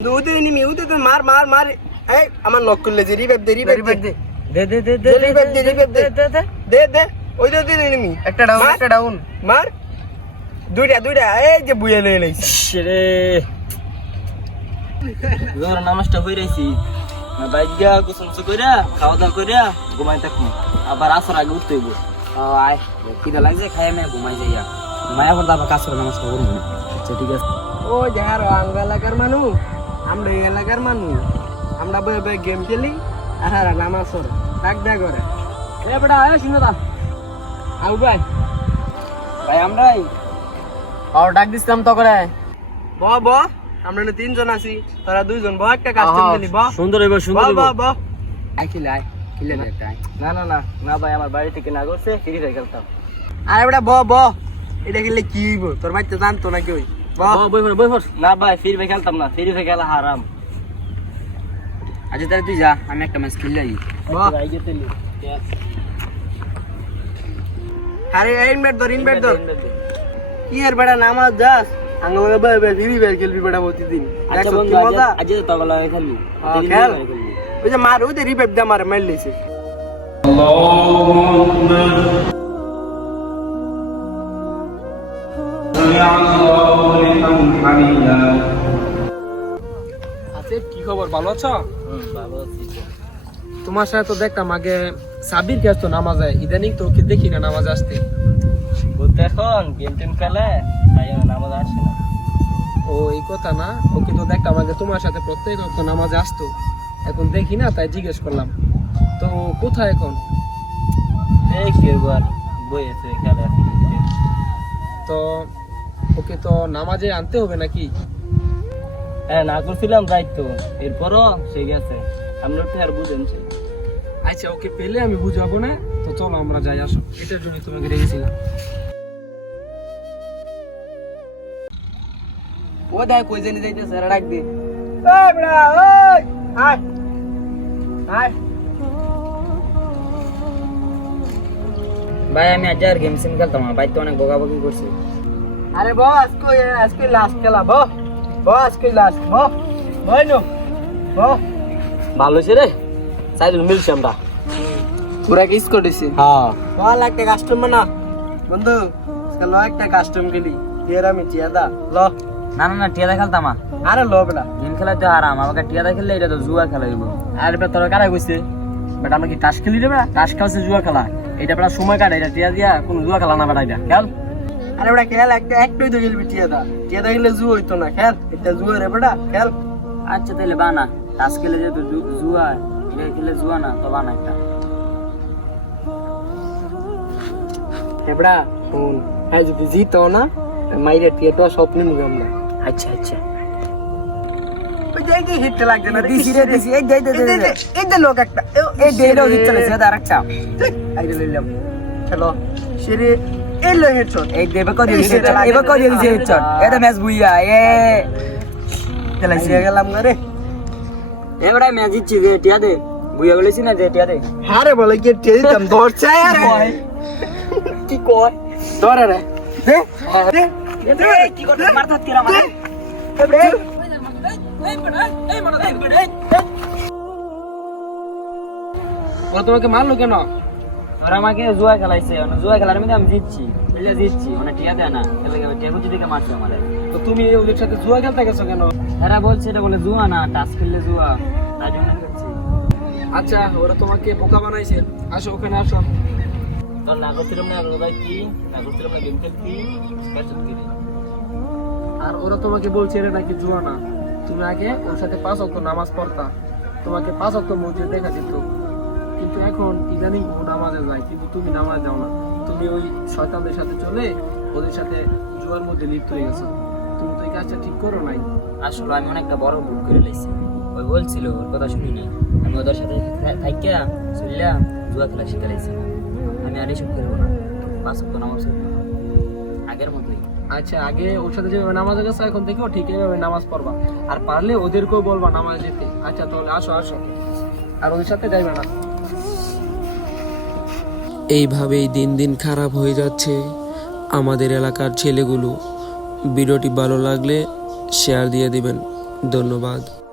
উদে নিমি উদে তো মার মার মার এই আমার নক করলে যে রিভাইভ দে দে দে দে দে রিভাইভ দে দে দে ওই দে নিমি একটা ডাউন মার দুইটা এই যে বুইয়া লই লাইছে রে জোর নামাজটা হই রাইছি না বাইগা গোসল কইরা খাওয়া দাওয়া কইরা ঘুমাই থাকমু আবার আসর আগে উঠতে হইব আয় কিটা লাগছে খাই আমি ঘুমাই যাইয়া মায়া পড়তা আবার কাজ করে নামাজ পড়ব না আচ্ছা ঠিক আছে ও যার এলাকার মানুষ আমরা এই এলাকার মানুষ আমরা বই বই গেম খেলি আর নামাজ পড়ে ডাক দেয়া করে এ বেটা আয় শুনো দা আউ ভাই আমরাই আর ডাক দিছিলাম তো করে ব ব আমরা না তিনজন আছি তোরা দুইজন ব একটা কাস্টম খেলি ব সুন্দর হইব সুন্দর হইব ব খেলে একটা না ভাই আমার বাড়ি থেকে না করছে ফ্রি ফায়ার খেলতাম আরে বেটা ব এটা খেললে কি হইব তোর মাইতে জানতো না কি হই বই ফর না ভাই ফ্রি ফায়ার খেলতাম না ফ্রি ফায়ার খেলা হারাম আজ তাহলে তুই যা আমি একটা ম্যাচ খেলে আই আরে ইনভাইট ধর কি আর বেটা নামাজ যাস আঙ্গলে বই বই ফ্রি ফায়ার খেলবি বেটা প্রতিদিন আচ্ছা বন্ধু আজ তো তগলা খেলবি খেল ওই যে মার ওই যে রিভাইভ দে মার লইছে কি খবর ভালো আছো? তোমার সাথে তো দেখতাম আগে সাবির কে আসতো নামাজে, ইদানিং তো ওকে দেখি না নামাজ আসতে। বলতে এখন গেম টেম খেলে তাই নামাজ আসে না। ও এই কথা না, ওকে তো দেখতাম আগে তোমার সাথে প্রত্যেক ওয়াক্ত নামাজে আসতো, এখন দেখি না তাই জিজ্ঞেস করলাম। তো কোথায় এখন? এই কেবার বই আছে খেলে। তো ওকে তো নামাজে আনতে হবে নাকি? হ্যাঁ না করছিলাম দায়িত্ব, এরপরও সে গেছে আমরা তো আর বুঝেন। আচ্ছা ওকে পেলে আমি বুঝাবো না, তো চলো আমরা যাই, আসো। এটার জন্য তোমাকে রেখেছিলাম। ও দেখ কই জানি যাইতেছে, ডাক দে। ওই বড়া ওই আয় আয়। ভাই আমি আজ আর গেম সিম খেলতাম না, ভাই তো অনেক বকাবকি করছে। আরে বস আজকে লাস্ট খেলা, আজকে লাস্ট নো ভালো হয়েছে রে, সাইডুল মিলছি আমরা পুরা কিস করেছি। হ্যাঁ বল একটা কাস্টমার না বন্ধু, ল একটা কাস্টম খেলি এর আমি চিয়াদা ল। না না না টিয়াদা খেলতাম না। আরে ল বেটা, গেম খেলা তো হারাম, আমাকে টিয়াদা খেললে এটা তো জুয়া খেলা হইব। আরে বেটা তোরা কারা কইছে বেটা আমরা কি টাস খেলি রে বেটা? টাস খেলছে জুয়া খেলা, এটা বেটা সময় কাটে, এটা টিয়া দিয়া কোনো জুয়া খেলা না বেটা, এটা খেল। আরে বেটা খেল একটাই তো খেলবি চিয়াদা খেললে জুয়া হইতো না, খেল এটা জুয়া রে বেটা খেল। আচ্ছা তাহলে বানা, টাস খেলে যেহেতু জুয়া, এটা খেলে জুয়া না তো বানা একটা। হেবড়া শুন, হ্যাঁ যদি জিতো না মাইরে টিয়াটা স্বপ্ন নিব আমরা। আচ্ছা আচ্ছা ওই যে কি হিট লাগছে না দিছি রে দিছি, এই দে দে দে দে এই যে লোক একটা এই দে এটাও দিতে না, সেটা আরেকটা আইরে লইলাম। হ্যালো সিরি এই লো হেডশট এই দেবে কো দিছে, এবে কো দিছে হেডশট, এটা ম্যাচ বুইয়া এ খেলাইছি গেলাম রে। এবারে ম্যাচ জিতছি যে টিয়া দে, বুইয়া গেলেছি না যে টিয়া দে। আরে বলে কি টিয়া দিতাম ধরছে আর কি কয় ধরে রে দে দে কি করতে মারতাত কিরা মানে ও তোমাকে মারলো কেন? আর আমাকে জুয়া খেলাইছে, জুয়া খেলার মধ্যে আমি জিতছি, এলে জিতছি মানে টিয়া দেয় না, এলে আমি টেবুল দিকে মারছে আমারে। তো তুমি ওদের সাথে জুয়া খেলতে গেছো কেন? এরা বলছে এটা বলে জুয়া না, টাস খেললে জুয়া, তাই জন্য খেলছি। আচ্ছা ওরা তোমাকে বোকা বানাইছে, আসো ওখানে আসো। তোর না করছিলাম না ভাই, কি না করছিলাম না গেম খেলছি ক্যাচত কিনে। আর ওরা তোমাকে বলছে এটা নাকি জুয়া না, তুমি আগে ওর সাথে 5 ওয়াক্ত নামাজ পড়তা, তোমাকে 5 ওয়াক্ত মসজিদে দেখা যেত, কিন্তু এখন ইদানিং ও নামাজে যায় কিন্তু তুমি নামাজ যাও না, তুমি ওই শয়তানদের সাথে চলে ওদের সাথে জুয়ার মধ্যে লিপ্ত হয়ে গেছো। তুমি তো এই কাজটা ঠিক করো নাই। আসলে আমি অনেকটা বড় ভুল করে লাইছি, ওই বলছিল ওর কথা শুনি নাই, আমি ওদের সাথে থাকিয়া চলিয়া জুয়া খেলা শিখে লাইছি। আমি আর এসব করবো না, 5 ওয়াক্ত নামাজ পড়বো আগের মতোই। আচ্ছা আগে ওর সাথে যেভাবে নামাজে গেছো এখন থেকেও ঠিক এইভাবে নামাজ পড়বা, আর পারলে ওদেরকেও বলবা নামাজ যেতে। আচ্ছা তাহলে আসো আসো, আর ওদের সাথে যাইবে না। এইভাবেই দিন দিন খারাপ হয়ে যাচ্ছে আমাদের এলাকার ছেলেগুলো। ভিডিওটি ভালো লাগলে শেয়ার দিয়ে দিবেন। ধন্যবাদ।